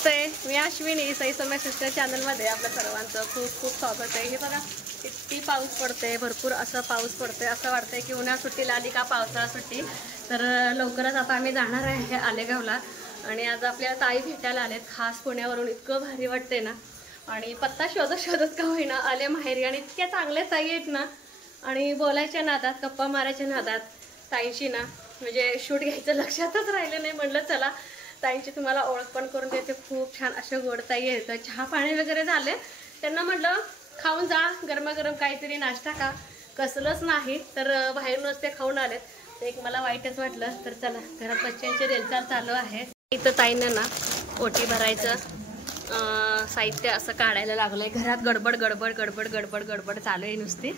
नमस्ते, मी Ashwini. Sai Soumya sister चॅनलमध्ये आपल्या सर्वांचं खूप खूप स्वागत आहे. हे बघा किती पाऊस पडते, भरपूर असं पाऊस पडते. असं वाटतंय की उन्हाळ्या सुट्टीला आली का पावसाळा सुट्टी. तर लवकरच आता आम्ही जाणार आहे आलेगावला आणि आज आपल्या ताई भेटायला आलेत खास पुण्यावरून. इतकं भारी वाटते ना आणि पत्ता शोधत शोधत का होईना आले माहेरी आणि इतक्या चांगल्या ताई आहेत ना. आणि बोलायच्या नादात, गप्पा मारायच्या नादात ताईंशी ना म्हणजे शूट घ्यायचं लक्षातच राहिलं नाही. म्हटलं चला ताईंची तुम्हाला ओळख पण करून देते. खूप छान असे गोड ताई आहेत. चहा पाणी वगैरे झाले. त्यांना म्हटलं खाऊन जा, गरमागरम काहीतरी नाश्ता का. कसलंच नाही तर बाहेरूनच ते खाऊन आलेत. तर एक मला वाईटच वाटलं. तर चला घरात बच्चांची रेलचाल चालू आहे. इथं ताईंना ना ओटी भरायचं साहित्य असं काढायला लागलंय. घरात गडबड गडबड गडबड गडबड गडबड चालू आहे नुसती.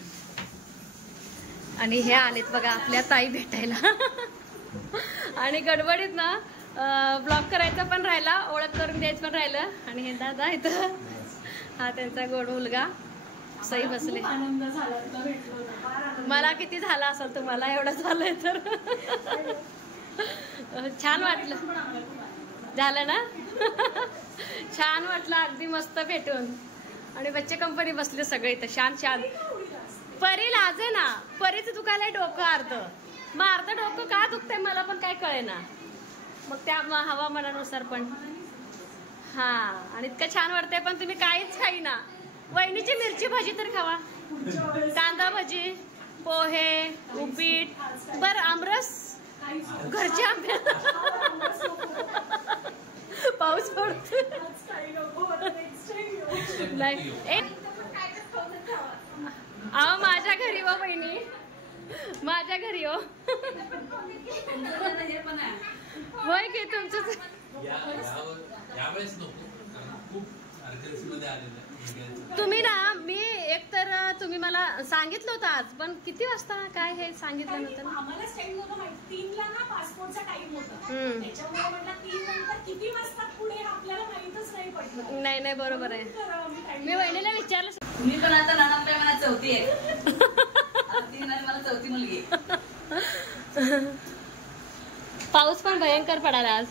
आणि हे आलेत बघा आपल्या ताई भेटायला आणि गडबडीत ना ब्लॉग करायचं पण राहिला, ओळख करून द्यायचं पण राहिलं. आणि हे दादा इथं हा त्यांचा गोड मुलगा सई बसले. आनंद झाला, मला किती झाला असेल तुम्हाला एवढं झालंय तर छान वाटलं. झालं ना छान वाटलं अगदी मस्त भेटून. आणि बच्चे कंपनी बसले सगळे इथं शांत शांत. परी लाजे ना, परीचं दुखायला डोकं अर्ध, मग अर्ध डोकं का दुखतंय मला पण काय कळे ना. मग त्या हवामानानुसार पण हा. आणि इतकं छान वाटतंय पण तुम्ही काहीच खाईना. वहिनीची मिरची भाजी तर खावा, कांदा भजी, पोहे, उपीट, बर आमरस, घरच्या आंबे. पाऊस पडतो नाही. अहो माझ्या घरी हो बहिणी, माझ्या घरी हो. होय की तुमचं तुम्ही ना. मी एक तर तुम्ही मला सांगितलं होतं आज, पण किती वाजता काय हे सांगितलं नव्हतं ना. आम्हाला टाइम होता 3ला ना पासपोर्टचा टाइम होता. त्याच्यामुळे म्हटलं 3 नंतर किती वाजता पुढे आपल्याला माहितच नाही पडलं. नाही नाही बरोबर आहे. मी वहिनीला विचारलं. मी पण आता लहान मला 4थी आहे. 3 मला 4थी मुलगी. पाऊस पण भयंकर पडाला आज.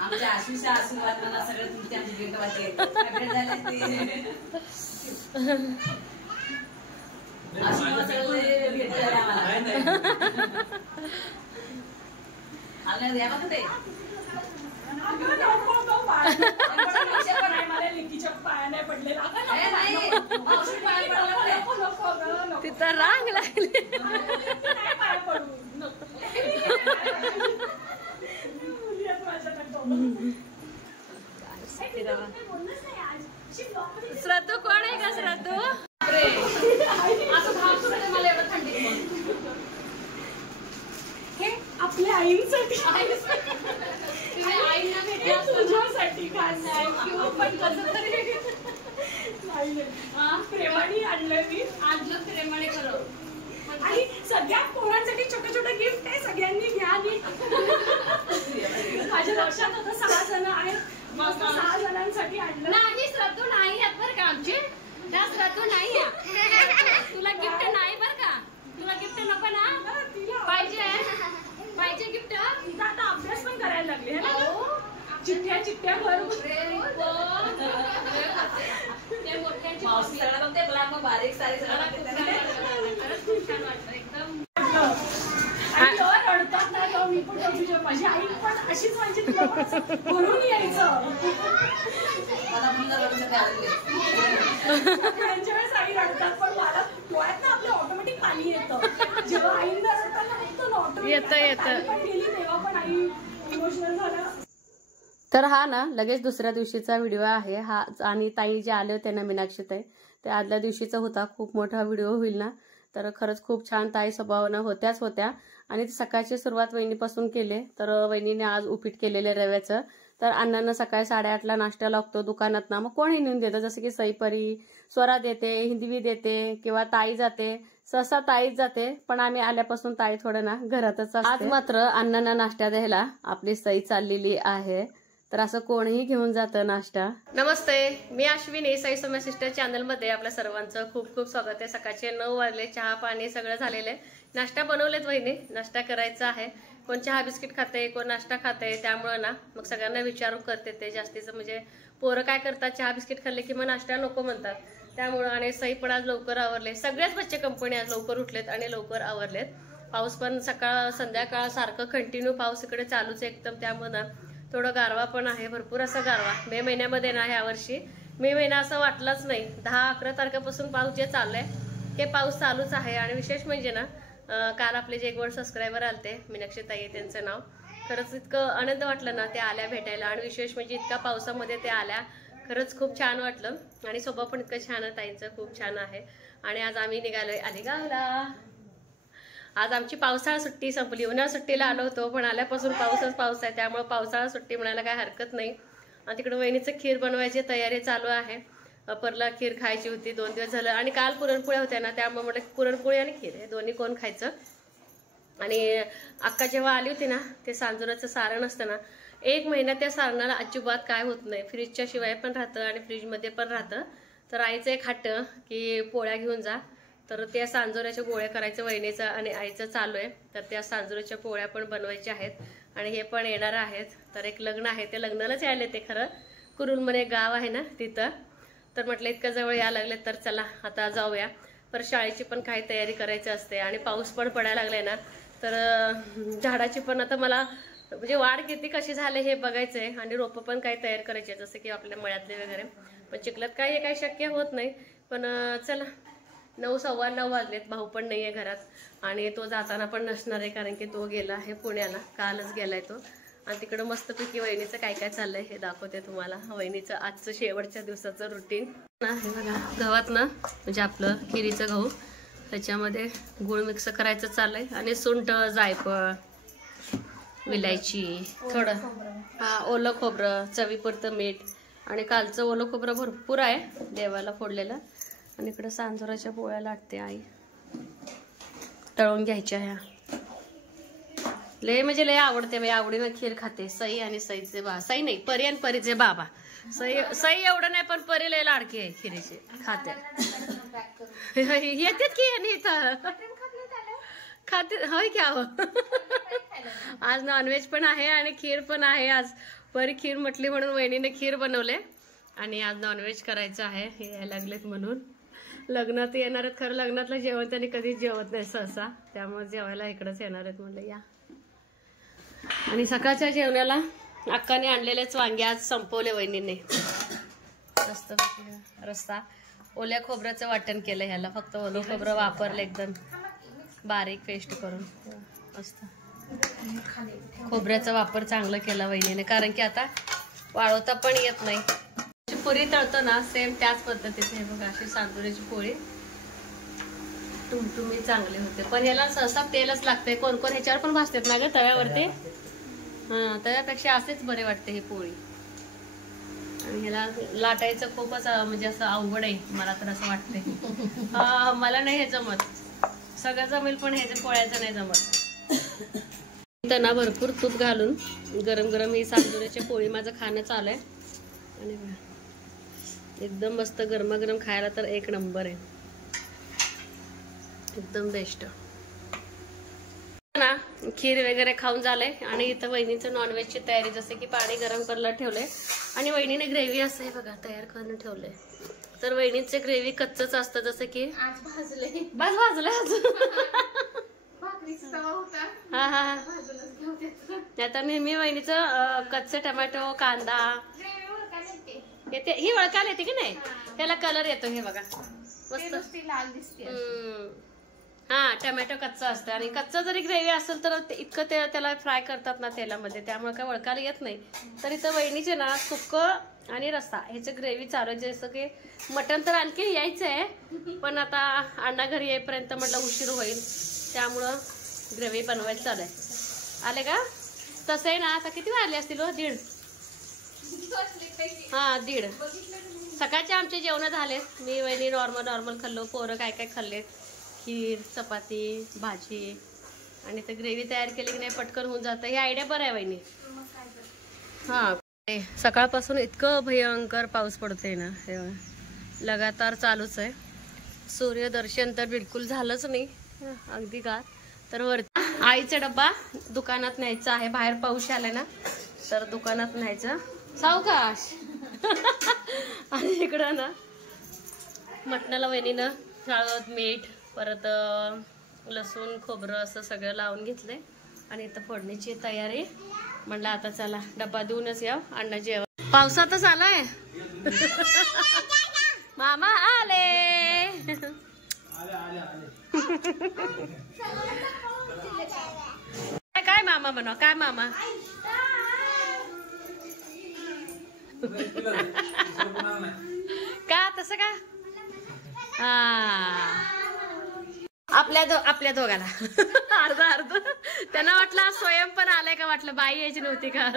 आमच्या आशीषा आशीर्वाद मला सगळं तुमच्या भेटवायचे झाले. तिथं रांग लागली. श्रद्धू कोण आहे का श्रद्धू. हे आपल्या आईंसाठी, आईंना भेटला तुझ्यासाठी खास किंवा पण कसं तरी प्रेमाने आणलं. मी आणलं प्रेमाने करो. आणि सगळ्या पोरांसाठी छोटे छोटे गिफ्ट आहे, सगळ्यांनी घ्या. माझ्या लक्षात होतं 6 जण आहेत, 6 जणांसाठी आणलं. नाही श्रद्धू नाही आहेत बरं का आमची. त्या श्रद्धू नाही तुला गिफ्ट नाही बरं का. तुला गिफ्ट नको ना. पाहिजे पाहिजे गिफ्ट. तिचा आता अभ्यास पण करायला लागले चिठ्ठ्या चिठ्ठ्या भरून. बारीक सारी एकदम रडतात ना. मी पण माझी आई पण अशीच म्हणजे भरून यायचं. त्यांच्या वेळेस आई रडतात पण मला डोळ्यात ना आपलं ऑटोमॅटिक पाणी येतं. जेव्हा आईंना रडताना येतं तेव्हा पण आई इमोशनल झाला. तर हा ना लगेच दुसऱ्या दिवशीचा व्हिडिओ आहे हा. आणि ताई जे आले होते ना मीनाक्षी ताई, ते आदल्या दिवशीचा होता. खूप मोठा व्हिडिओ होईल ना. तर खरंच खूप छान ताई स्वभावानं होत्या. आणि सकाळची सुरुवात वहिनीपासून केले. तर वहिनीने आज उपीट केलेले रव्याचं. तर अण्णांना सकाळी 8:30ला नाश्ता लागतो दुकानात ना. मग कोणी नेऊन देतं, जसं की सईपरी, स्वरा देते, हिंदवी देते किंवा ताई जाते. सहसा ताईच जाते, पण आम्ही आल्यापासून ताई थोडं ना घरातच असते. आज मात्र अण्णांना नाश्ता द्यायला आपली सई चाललेली आहे, तर असं कोणीही घेऊन जातं नाश्ता. नमस्ते, मी अश्विनी, सई सौम्या सिस्टर चॅनल मध्ये आपल्या सर्वांचं खूप खूप स्वागत आहे. सकाळचे 9 वाजले, चहा पाणी सगळं झालेलं आहे. नाश्ता बनवलेत वहिनी, नाश्ता करायचा आहे. कोण चहा बिस्किट खाते, कोण नाश्ता खाते, त्यामुळे ना मग सगळ्यांना विचारून करते ते जास्तीचं. म्हणजे पोरं काय करतात, चहा बिस्किट खाल्ले की मग नाश्ता नको म्हणतात, त्यामुळं. आणि सई पण आज लवकर आवरले, सगळ्याच बच्चे कंपनी आज लवकर उठलेत आणि लवकर आवरलेत. पाऊस पण सकाळ संध्याकाळ सारखं कंटिन्यू पाऊस इकडे चालूच आहे एकदम, त्यामुळे ना थोडं गारवा पण आहे, भरपूर असा गारवा. मे महिन्यामध्ये ना ह्या वर्षी मे महिना असं वाटलाच नाही. 10-11 तारखेपासून पाऊस जे चाललाय ते पाऊस चालूच आहे. आणि विशेष म्हणजे ना काल आपले जे 1 वर्ष सबस्क्रायबर आलते, मीनाक्षी ताई त्यांचं नाव, खरंच इतकं आनंद वाटलं ना ते आल्या भेटायला. आणि विशेष म्हणजे इतका पावसामध्ये ते आल्या, खरंच खूप छान वाटलं. आणि स्वभाव पण इतकं छान आहे ताईंचं, खूप छान आहे. आणि आज आम्ही निघालोय अलिगावला. आज आमची पावसाळा सुट्टी संपली, उन्हाळा सुट्टीला आलो होतो, पण आल्यापासून पाऊसच पाऊस आहे, त्यामुळे पावसाळा सुट्टी म्हणायला काय हरकत नाही. आणि तिकडे वहिनीचं खीर बनवायची तयारी चालू आहे. परला खीर खायची होती 2 दिवस झालं, आणि काल पुरणपोळ्या होत्या ना, त्यामुळे म्हटलं पुरणपोळी आणि खीर हे दोन्ही कोण खायचं. आणि अक्का जेव्हा आली होती ना, ते सांजोराचं सारण असतं ना, 1 महिना त्या सारणाला अजिबात काय होत नाही. फ्रीजच्या शिवाय पण राहतं आणि फ्रीजमध्ये पण राहतं. तर आईचं एक हट्ट की पोळ्या घेऊन जा, तर त्या सांजोऱ्याच्या गोळ्या करायचं वहिनीचं आणि आईचं चालू आहे. तर त्या सांजोऱ्याच्या पोळ्या पण बनवायच्या आहेत, आणि हे पण येणार आहेत. तर एक लग्न आहे, ते लग्नालाच यायले ते खरं, कुरुलमध्ये एक गाव आहे ना तिथं. तर म्हटलं इतकं जवळ या लागले, तर चला आता जाऊया. पर शाळेची पण काही तयारी करायची असते, आणि पाऊस पण पडायला लागलाय ना, तर झाडाची पण आता मला म्हणजे वाढ किती कशी झाली हे बघायचंय. आणि रोपं पण काही तयार करायचे, जसं की आपल्या मळ्यातले वगैरे. पण चिखलात काही काही शक्य होत नाही, पण चला 9-9:15 वाजलेत. भाऊ पण नाहीये घरात, आणि तो जाताना पण नसणार आहे, कारण की तो गेला आहे पुण्याला, कालच गेलाय तो. आणि तिकडं मस्तपैकी वहिनीचं काय काय चाललंय हे दाखवते तुम्हाला. वहिनीचं आजचं शेवटच्या दिवसाचं रुटीन आहे बघा. गव्हात ना म्हणजे आपलं खिरीचं गहू, त्याच्यामध्ये गुळ मिक्स करायचं चाललंय, आणि सुंठ, जायफळ, विलायची, थोडं ओलं खोबरं, चवीपुरतं मीठ. आणि कालचं ओलं खोबरं भरपूर आहे देवाला फोडलेलं. आणि इकडं सांजोराच्या पोळ्या लाटते आई, तळून घ्यायच्या ह्या. लय म्हणजे लय आवडते बाई, आवडीनं खीर खाते सई. आणि सईचे सई नाही, परी आणि परीचे बाबा. सई एवढं नाही, पण परी लय लाडकी आहे खिरीचे, खाते. येतात की आणि इथं खाते, होय क्या हो. आज नॉनव्हेज पण आहे आणि खीर पण आहे. आज परी खीर म्हटली म्हणून वहिनीने खीर बनवले, आणि आज नॉनव्हेज करायचं आहे, हे यायला लागलेत म्हणून. लग्नात येणार आहेत, खरं लग्नातलं जेवण त्यांनी कधीच जेवत नाही सहसा, त्यामुळे जेवायला इकडंच येणार आहेत म्हणलं या. आणि सकाळच्या जेवणाला अक्काने आणलेलेच वांगे आज संपवले वहिनीने. मस्त रस्ता, ओल्या खोबऱ्याचं वाटण केलं ह्याला, फक्त ओलं खोबरं वापरलं एकदम बारीक पेस्ट करून. मस्त खोबऱ्याचा वापर चांगला केला वहिनीने, कारण की आता वाळवता पण येत नाही. पुरी तळतो ना सेम त्याच पद्धतीचे हे बघा, अशी सांजोऱ्याची पोळी टुमटुमी चांगले होते. पण याला सहसा तेलच लागते, कोण कोण ह्याच्यावर पण भाजतात ना ग तव्यावरती. हा, तव्यापेक्षा असेच बरे वाटते ही पोळी. आणि ह्याला लाटायचं खूपच म्हणजे असं अवघड आहे, मला तर असं वाटतंय. मला नाही हे जमत, सगळं जमेल पण ह्याच्या पोळ्याचं नाही जमत. त्यांना भरपूर तूप घालून गरम गरम ही सांजोऱ्याची पोळी माझं खाणं चालू आहे. आणि एकदम मस्त गरमागरम खायला तर एक नंबर आहे, एकदम बेस्ट ना. खीर वगैरे खाऊन झालंय, आणि इथं वहिनीचं नॉनव्हेजची तयारी, जसं की पाणी गरम करायला ठेवलंय, आणि वहिनीने ग्रेव्ही असं आहे बघा तयार करून ठेवलंय. तर वहिनीचे ग्रेव्ही कच्चच असतं, जसं की आज भाजले, बस भाजलंय हा हा हा. आता नेहमी वहिनीचं कच्चं टमॅटो, कांदा येते, ही वळकायला येते की नाही, त्याला कलर येतो. हे बघा मस्त लाल दिसते. हा, टमॅटो कच्चा असतं, आणि कच्चा जरी ग्रेव्ही असेल तर इतकं त्याला फ्राय करतात ना तेलामध्ये, त्यामुळे काय वळकायला येत नाही. तर इथं वहिनीचे ना सुक्क आणि रस्सा ह्याचं ग्रेव्ही चालू आहे. जसं की मटण तर आणखी यायचंय, पण आता अण्णा घरी येईपर्यंत म्हटलं उशीर होईल, त्यामुळं ग्रेव्ही बनवायला चालू आहे. आले का? तसं आहे ना, आता किती वाजले असतील? 1:30. हा 1:30. सकाळचे आमचे जेवण झाले, मी वहिनी नॉर्मल खाल्लो, पोरं काय काय खाल्लेत, खीर, चपाती, भाजी आणि ते ग्रेव्ही तयार केली की नाही पटकन होऊन जातं. ही आयडिया बरं आहे वहिनी. हां, सकाळपासून इतकं भयंकर पाऊस पडतोय ना, हे लगातार चालूच आहे. सूर्यदर्शन तर बिलकुल झालंच नाही, अगदी गार. तर वरती आईचा डब्बा दुकानात न्यायचा आहे. बाहेर पाऊस आलाय ना, तर दुकानात न्यायचं. सावकाश. आणि इकडं ना मटणाला वहिनीनं हळद, मीठ, परत लसूण, खोबरं असं सगळं लावून घेतलंय. आणि इथं फोडणीची तयारी. म्हणलं आता चला डब्बा देऊनच या अण्णा जेवण. पावसातच आलाय. मामा आले. काय मामा म्हणा, काय मामा. का तसं का. आपल्या दोघाला अर्ध त्यांना वाटलं स्वयं पण आलाय का, वाटलं बाई यायची नव्हती का.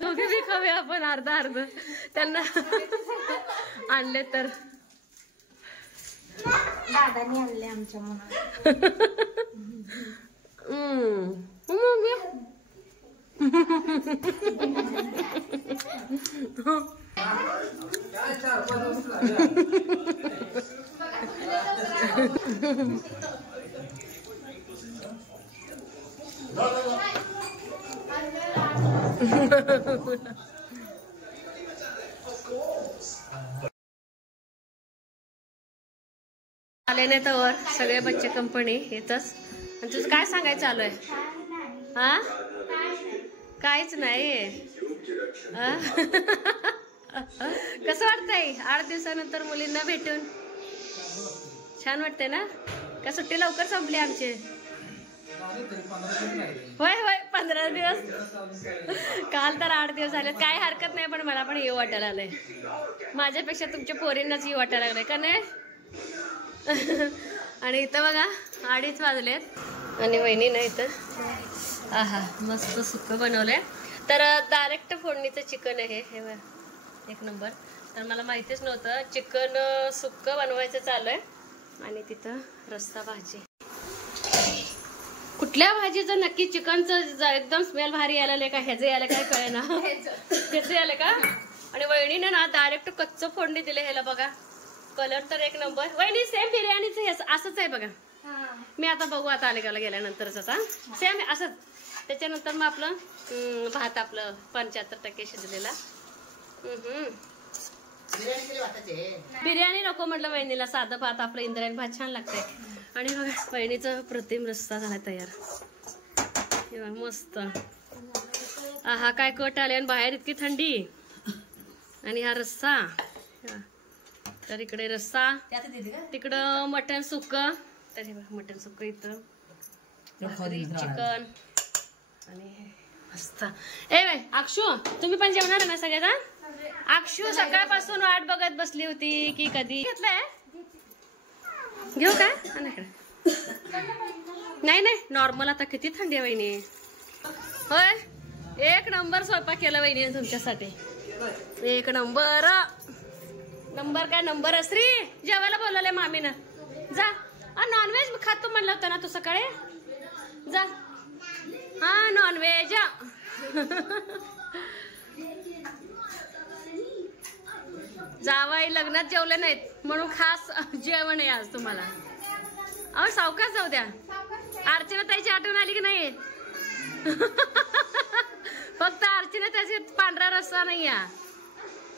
दोघे बी खाऊया आपण अर्ध त्यांना आणले तर. दादानी आणले आमच्या मनात. आले नाही तर सगळे बच्चे कंपनी येतच. आणि तुझं काय सांगायचं आलोय. हा, काहीच नाही. कसं वाटतंय 8 दिवसानंतर मुलींना भेटून. छान वाटतंय ना. का सुट्टी लवकर संपली आमची. होय होय 15 दिवस. काल तर 8 दिवस झाले. काय हरकत नाही, पण मला पण येऊ वाटायला आलंय. माझ्यापेक्षा तुमच्या पोरींनाच येऊ वाटायला लागलंय का नाही. आणि इथं बघा 2:30 वाजलेत आणि वहिनी ना इथं आहा मस्त सुक्क बनवलंय. तर डायरेक्ट फोडणीचं चिकन आहे हे एक नंबर. तर मला माहितीच नव्हतं चिकन सुक्क बनवायचं चालू आहे. आणि तिथं रस्सा भाजी. कुठल्या भाजीचं नक्की चिकनचं एकदम स्मेल भारी आलेलं का ह्याचं यायला काय कळे ना. ह्याचं यायला का. आणि वहिनीने ना डायरेक्ट कच्चं फोडणी दिले ह्याला बघा. कलर तर एक नंबर. वहिनी सेम बिर्याणीचं असंच आहे बघा. मी आता बघू आता आलेगावला गेल्यानंतरच आता सेम असंच. त्याच्यानंतर मग आपलं भात आपलं 75% शिजलेला. बिर्याणी नको म्हटलं वहिनीला, साधं भात आपलं इंद्रायणी भात छान लागतंय. आणि बघा वहिनीचा प्रतिम रस्सा झाला तयार. मस्त. हा काय कट आले आणि बाहेर इतकी थंडी. आणि हा रस्सा. तर इकडे रस्सा, तिकडं मटण सुक्क. तर हे बघा मटण सुक्क, इथं चिकन. आणि मस्त. अक्षू तुम्ही पण जेवणार आहे ना सगळ्याचा. अक्षू सकाळपासून वाट बघत बसली होती की कधी घेतलंय. घेऊ काय. नाही नाही नॉर्मल. आता किती थंडी आहे वहिनी. होय एक नंबर स्वयंपाक केला वहिनी तुमच्यासाठी. एक नंबर. नंबर काय नंबर. श्री जेवायला बोलवलंय मामीनं. जा. नॉनव्हेज खातो म्हणलं होतं ना तू सकाळी. जा. हा नॉनव्हेज. जावाई लग्नात जेवले नाहीत म्हणून खास जेवण आहे आज तुम्हाला. अहो सावकाश जाऊ द्या. अर्चना ताईची आठवण आली की नाही. फक्त अर्चना त्याची पांढरा रस्सा नाही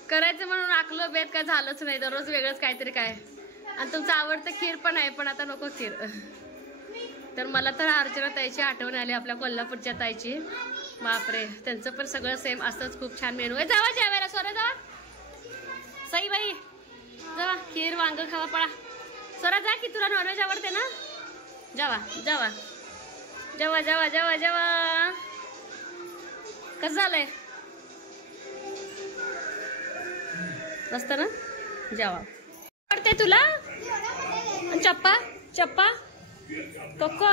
करायचं म्हणून आखलं बेत काय झालंच नाही. दररोज वेगळंच काहीतरी काय. आणि तुमचं आवडतं खीर पण आहे पण आता नको खीर. तर मला तर अर्चना ताईची आठवण आली, आपल्या कोल्हापूरच्या ताईची. बापरे त्यांचं पण सगळं सेम असंच खूप छान मेनू आहे. जावा जेवायला स्वरा जावा. सई बाई जावा खीर वांग खावा पळा. स्वरा जा की तुला नॉनव्हेज आवडते ना. जावा जावा जेवा जेवा जेवा जेवा. कसं झालंय मस्त ना. जेवा आवडते तुला. चप्पा चप्पा कोको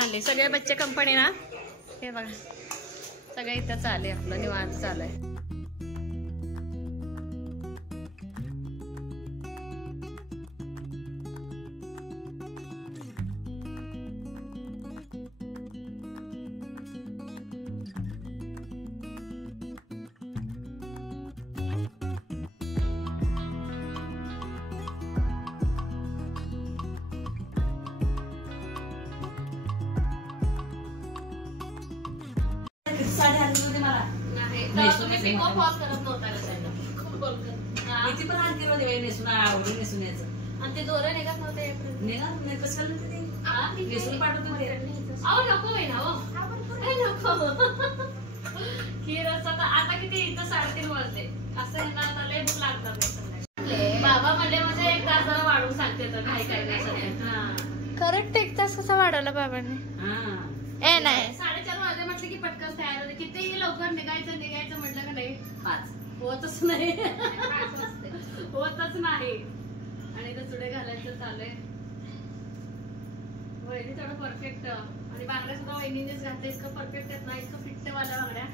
आले सगळे बच्चे कंपनी ना. हे बघा सगळे इथं चालले आपलं निवांत चालू किती साडी आणली होती मला नाही तेव्हा तुम्ही पिको फॉल करत नव्हता का त्यांना? किती पण आणखी होते बाई नेसून आवडून नेसून यायचं आणि ते दोरं निघत नव्हते निघा कसं ते नेसून पाठवतो ते अहो नको आहे ना हो नको खीर असं आता किती इथं 3:30 वाजले असं यांना आता लय भूक लागतात बाबा म्हणजे एक तास जरा वाढून सांगते तर काय करण्यासाठी करेक्ट एक तास कसा वाढवला बाबांनी ए नाही 4:30 वाजले म्हटलं की पटकन तयार होते कितीही लवकर निघायचं म्हटलं का नाही 5 होतच नाही होतच नाही आणि इथं चुडे घालायचं चालूय वहिनी थोडं परफेक्ट आणि बांगड्या सुद्धा वहिनीनेच घातलं इतकं परफेक्ट आहेत ना इतकं फिट्ट वाल्या बांगड्या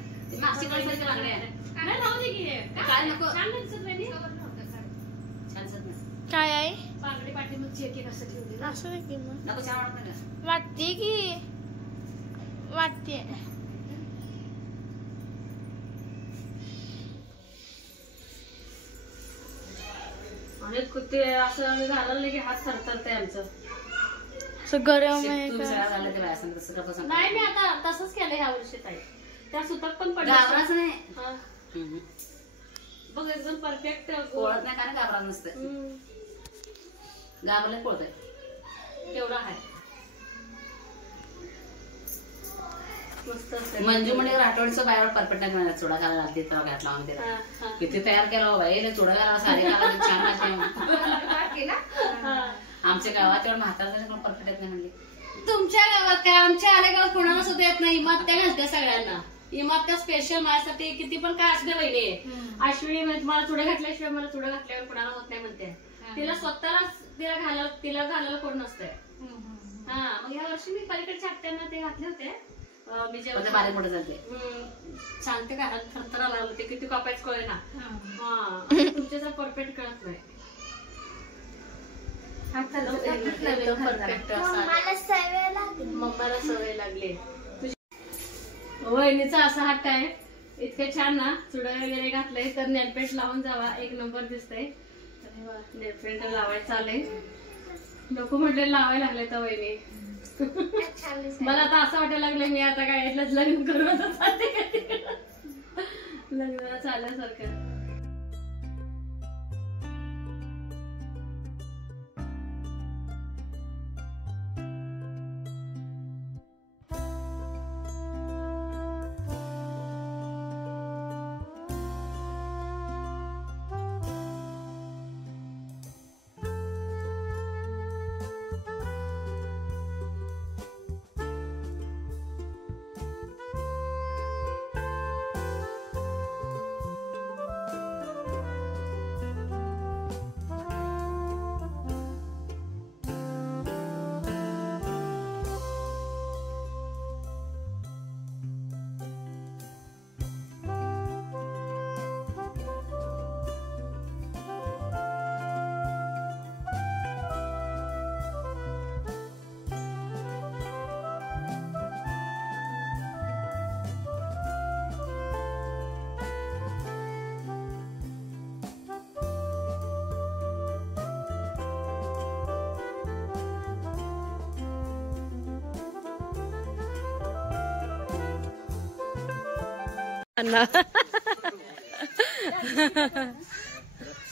नाशिकच्या बांगड्या नाही राहू दे की काय नको छान दिसत वहिनी छान काय आहे बांगडी पाठीमागची एक असं ठेवली ना असं की मग नको छान वाटत नाही वाटते की वाटते आणि ते असं घालायला की हात थरथरते आमचं असं गरम आहे तुम्ही का सगळ्या झालं ते बाया सांगत तसं कसं नाही मी आता तसंच केलं ह्या वर्षी ताई त्या सुतात पण पडलं घाबराच नाही हा. बघ एकदम परफेक्ट ओळख नाही कारण घाबरा नसतं घाबरले पळतंय केवढा आहे मस्त असते मंजू म्हणजे राठोडचं बाहेर परफेक्ट नाही मला चुडा घालायला लागते तेव्हा घातला म्हणते किती तयार केला हो बाई चुडा घालावा साडी घालायला छान वाटते आमच्या गावात तेवढं म्हातारा परफेक्ट येत नाही म्हणजे तुमच्या गावात काय आमच्या आल्या गावात कोणाला सुद्धा येत नाही इमात्या घालते सगळ्यांना इमात्या स्पेशल माझ्यासाठी किती पण काय असते बहिणी अश्विनी मला चुडा घातल्याशिवाय मला चुडा घातल्यावर कोणाला होत नाही म्हणते तिला स्वतःलाच तिला घालायला कोण नसतंय हा मग या वर्षी मी पलीकडच्या आत्यांना ते घातले होते मी जेव्हा बारीक मोठं चालते सांगते का थरथरा लागलं ते किती कापायचं कळे ना तुमच्या परफेक्ट कळत नाही मम्माला सवय लागली वहिनीचा असा हट्ट आहे इतकं छान ना चुडा वगैरे घातलंय तर नेलपेंट लावून जावा एक नंबर दिसतंय नेलपेंट लावायचं चाललंय नको म्हटले लावायला लागले तर वहिनी मला आता असं वाटायला लागलं मी आता काय लग्न करून लग्नाला चालल्यासारखं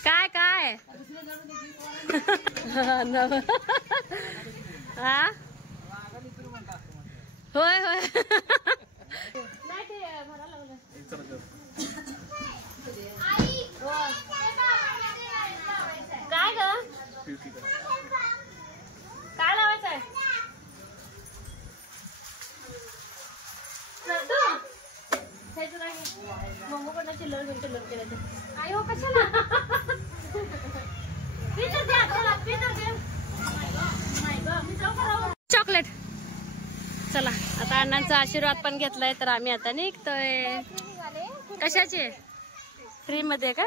काय काय हा होय होय काय ग काय लावायचं आहे मम्मीकडनं चिल्लर केलं आई हो कशाला चॉकलेट चला आता अण्णांचा आशीर्वाद पण घेतलाय तर आम्ही आता निघतोय कशाचे फ्री मध्ये का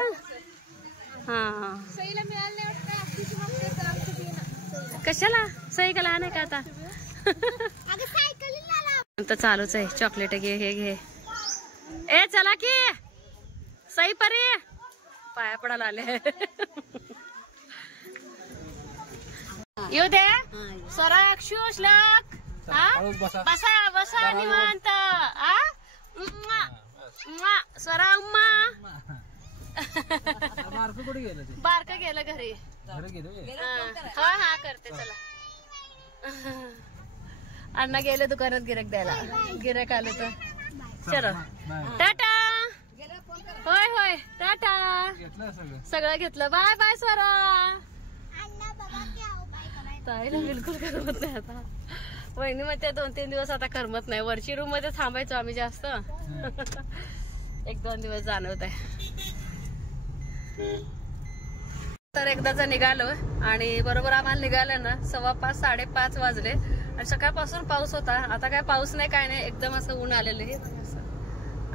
हा कशाला सायकल आहे का आता तर चालूच आहे चॉकलेट घे हे घे ए चला की सई परी पाया पडायला आले येऊ दे स्वरा अक्षू श्लोक बसा बसा निवांत स्वरा उम्मा बारकं कुठे गेलं ते? बारका गेलं घरी. घरी गेलं हा हा करते चला. अण्णा गेले दुकानात गिराक द्यायला. गिराक आलं तर चलो टाटा. होय होय टाटा. घेतलं सगळं. सगळं घेतलं. Bye bye Swara. ताईला बिलकुल करमत नाही आता. वहिनी मध्ये 2-3 दिवस आता करमत नाही. वरची रूम मध्ये थांबायचो आम्ही जास्त. 1-2 दिवस जाणवत आहे. तर एकदाच निघालो आणि बरोबर आम्हाला निघालं ना 5:15 5:30 वाजले आणि सकाळपासून पाऊस होता. आता काय पाऊस नाही काय नाही, एकदम असं ऊन आलेलं आहे असं.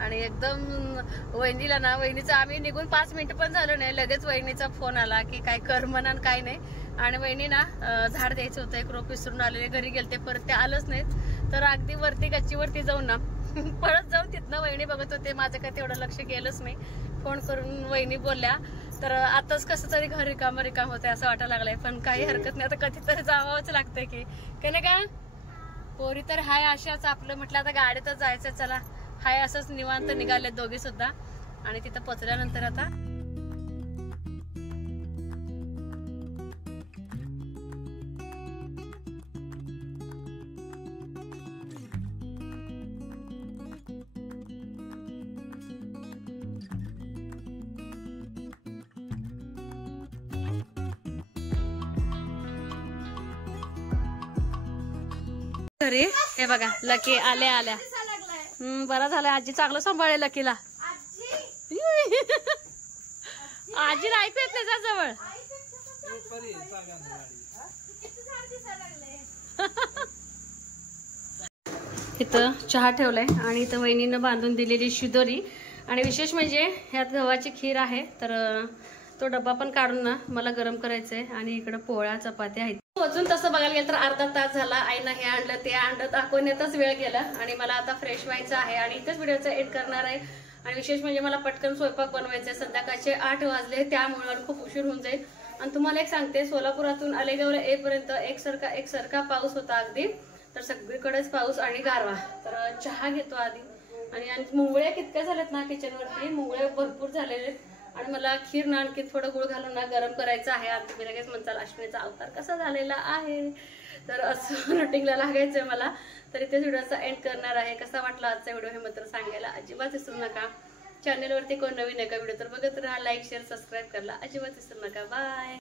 आणि एकदम वहिनीला ना, वहिनीचं आम्ही निघून 5 मिनिटं पण झालं नाही, लगेच वहिनीचा फोन आला की काय करमना काय नाही. आणि वहिनी ना झाड द्यायचं होतं, एक रोप विसरून आलेले, घरी गेलते परत ते आलंच नाहीत. तर अगदी वरती गच्चीवरती जाऊन ना परत जाऊन तिथनं वहिनी बघत होते. माझं काय तेवढं लक्ष गेलंच नाही. फोन करून वहिनी बोलल्या तर आताच कसं तरी घर रिकाम होते असं वाटायला लागलंय. पण काही हरकत नाही, आता कधीतरी जावंच लागतंय की नाही का. पोरी तर हाय अशाच. आपलं म्हटलं आता गाडीतच जायचं, चला हाय असंच निवांत निघाले दोघी सुद्धा. आणि तिथं पोचल्यानंतर आता घरी. हे बघा लकी आल्या. बरं झालं आजी चांगलं सांभाळले लकीला. आजीला ऐकू येत नाही जवळ. इथं चहा ठेवलाय आणि इथं वहिनीनं बांधून दिलेली शिदोरी. आणि विशेष म्हणजे ह्यात गव्हाची खीर आहे, तर तो डब्बा पण काढून ना मला गरम करायचंय. आणि इकडं पोळ्या चपात्या आहेत. अजून तसं बघायला गेलं तर अर्धा तास झाला. आईनं हे आणलं ते आणलं दाखवण्यातच वेळ गेला. आणि मला आता फ्रेश व्हायचं आहे आणि इथंच व्हिडिओचा एड करणार आहे. आणि विशेष म्हणजे मला पटकन स्वयंपाक बनवायचा आहे. संध्याकाळचे 8 वाजले, त्यामुळे खूप उशीर होऊन जाईल. आणि तुम्हाला एक सांगते, सोलापुरातून आलेगावला येईपर्यंत एकसारखा पाऊस होता अगदी. तर सगळीकडेच पाऊस आणि गारवा. तर चहा घेतो आधी. आणि मुंगळ्या कितक्या झाल्यात ना किचनवरती, मुंगळे भरपूर झालेले आहेत. आणि मला खीर ना आणखी थोडं गुळ घालून ना गरम करायचं आहे. आणि तुम्ही लगेच म्हणताल अश्विनीचा अवतार कसा झालेला आहे. तर असं रुटीनला लागायचंय मला. तर इथेच व्हिडिओचा एंड करणार आहे. कसा वाटला आजचा व्हिडिओ हे मात्र सांगायला अजिबात विसरू नका. चॅनलवरती कोण नवीन आहे का व्हिडिओ तर बघत राहा. लाईक शेअर सबस्क्राईब करायला अजिबात विसरू नका. बाय.